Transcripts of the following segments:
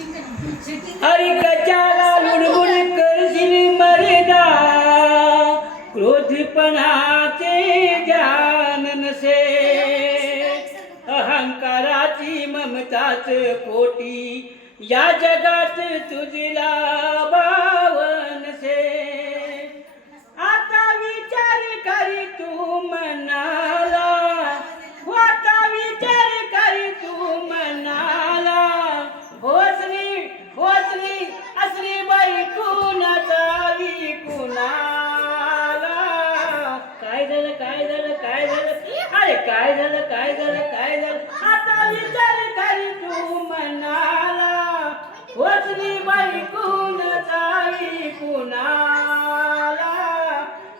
हरी कचाला बुडबुड करशील मर्यादा क्रोधपणाचे ज्ञान नसे अहंकाराची ममताच कोटी या जगात तुझला भाव नसे आता विचार करी तू मनाला आता विचार करी तू मनाला होसली होसली असली बाई कुणाचावी कुणाला काय झालं काय झालं काय झालं अरे काय झालं काय झालं काय झालं आता विचार करी तू मनाला होसली बाई कुणाचावी कुणाला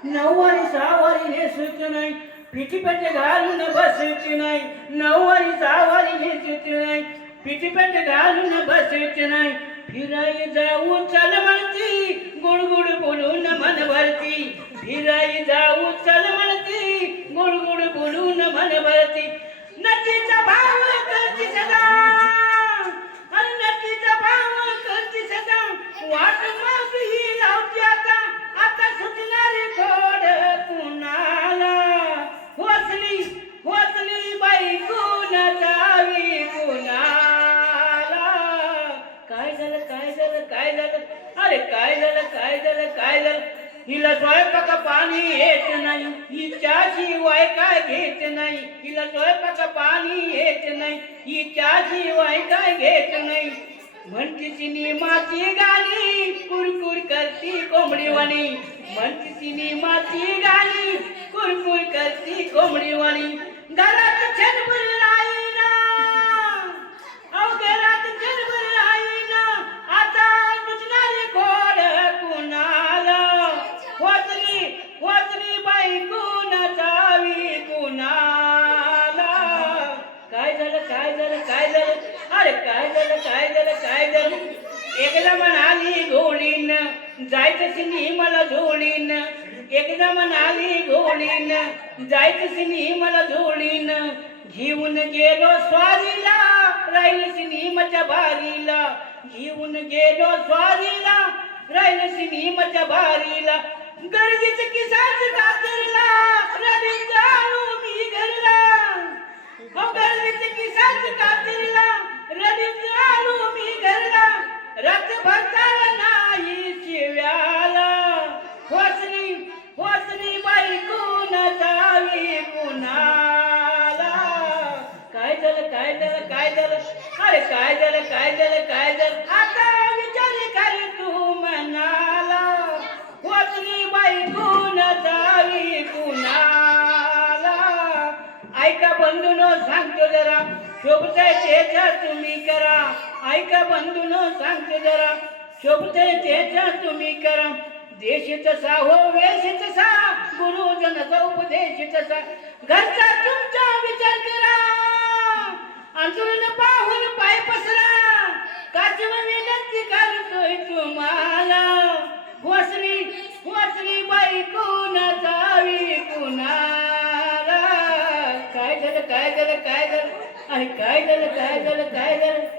नऊवारी सहावारी नेसत नाही पिठीपेट घालून बसत नाही नऊवारी सहावारी नेसत नाही पिठीपेट घालून बसत नाही फिराई जाऊ चल म्हणती गुडगुड बोलून मन भरती फिराई जाऊ चल म्हणती गुडगुड बोलून मन भरती नटीचा भाव करती सदा आणि नटीचा भाव करती सदा वाट मग ही लावती आता आता सुटणारी खोड कुणाला होसली होसली बाई कुणाचावी कुणाला काय झालं काय झालं काय झालं अरे काय झालं काय झालं काय झालं हिला स्वयंपाक पाणी येत नाही हिच्याशिवाय काय घेत नाही हिला स्वयंपाक पाणी येत नाही हिच्याशिवाय काय घेत नाही म्हणती सिनेमाची गाणी कुरकुर करती कोंबडीवाणी म्हणती सिनेमाची गाणी कुरकुर करती कोंबडीवाणी घरात छनभर राहीना अहो घरात छनभर राहीना आता दुसणारी खोड कुणाला होतली होतली बाई कुणाचावी कुणाला काय झालं काय झालं काय झालं अरे काय झालं काय झालं काय झालं एकदा म्हणाली घोडीन जायचं सिनेमाला जोडीन एकदा म्हणाली घोडीन जायचं सिनेमाला जोडीन घेऊन गेलो स्वारीला राहिल सिनेमाच्या बारीला घेऊन गेलो स्वारीला राहिल सिनेमाच्या बारीला गर्दीच किसाच कातरला रडीत आलो मी घरला हो गर्दीच किसाच कातरला रडीत आलो मी घरला रक्त भरताला नाही शिव्याला होसली होसली बाई कुणाचावी कुणाला काय झालं काय झालं काय झालं अरे काय झालं काय झालं काय झालं आता विचार कर तू मनाला होसली बाई कुणाचावी कुणाला ऐका बंधूनो सांगतो जरा शोभतय त्याचा तुम्ही करा ऐका बंधूनो सांगतो जरा शोभतय त्याचा तुम्ही करा देश तसा हो वेश तसा गुरुजनाचा उपदेश तसा घरचा तुमचा विचार करा अंतरून पाहून पाय पसरा काचव विनंती करतोय तुम्हाला होसली होसली बाई कुणाचावी कुणाला काय झालं काय झालं काय झालं अरे काय झालं काय झालं काय झालं